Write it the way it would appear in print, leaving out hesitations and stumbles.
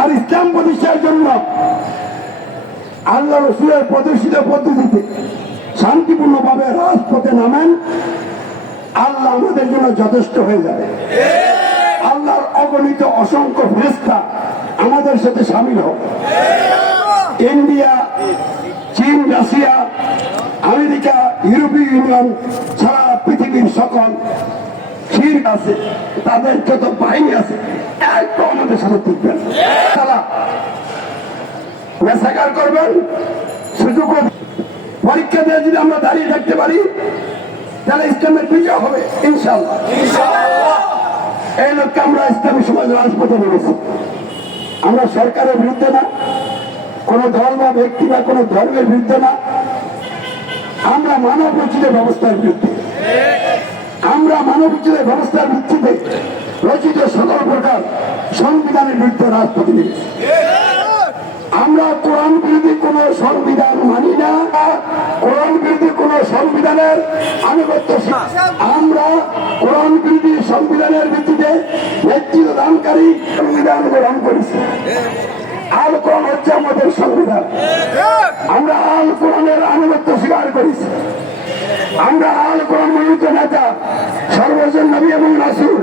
আর ইসলাম প্রতিষ্ঠার জন্য আল্লাহ রসুলের প্রদর্শিত পদ্ধতিতে শান্তিপূর্ণভাবে রাজপথে নামেন, আল্লাহ আমাদের জন্য যথেষ্ট হয়ে যাবে। আল্লাহর অগণিত অসংখ্য ফেরেশতা আমাদের সাথে সামিল হবে। ইন্ডিয়া, চীন, রাশিয়া, আমেরিকা, ইউরোপীয় ইউনিয়ন সারা পৃথিবীর সকল শিরক আছে, তাদের যত বাহিনী আছে একটু আমাদের সাথে থাকবেন। তারা মেসাকার করবেন, সুযোগ পরীক্ষা দিয়ে যদি আমরা দাঁড়িয়ে থাকতে পারি তাহলে ইসলামের বিজয় হবে ইনশাআল্লাহ। এই লক্ষ্যে আমরা ইসলামী সমাজ রাজপথে নেমেছি। আমরা সরকারের বিরুদ্ধে না, কোন দল বা ব্যক্তি বা কোন ধর্মের বিরুদ্ধে না, আমরা মানব উচিত ব্যবস্থার বিরুদ্ধে। আমরা মানব উচিত ব্যবস্থার ভিত্তিতে রচিত সকল প্রকার সংবিধানের বিরুদ্ধে রাজপথে নেমেছি। আমরা কোরআন বিরোধী কোন সংবিধান মানি না, কোরআন বিরোধী কোন সংবিধানের আনুগত্য। আমরা কোরআন বিরোধী সংবিধানের ভিত্তিতে নেতৃত্ব দানকারী সংবিধান গ্রহণ করেছি। আল কোরআন হচ্ছে আমাদের সংবিধান। আমরা আল কোরআনের আনুগত্য স্বীকার করেছি। আমরা আল কোরআন মনোনীত নেতা সর্বজন নবী এবং রাসূল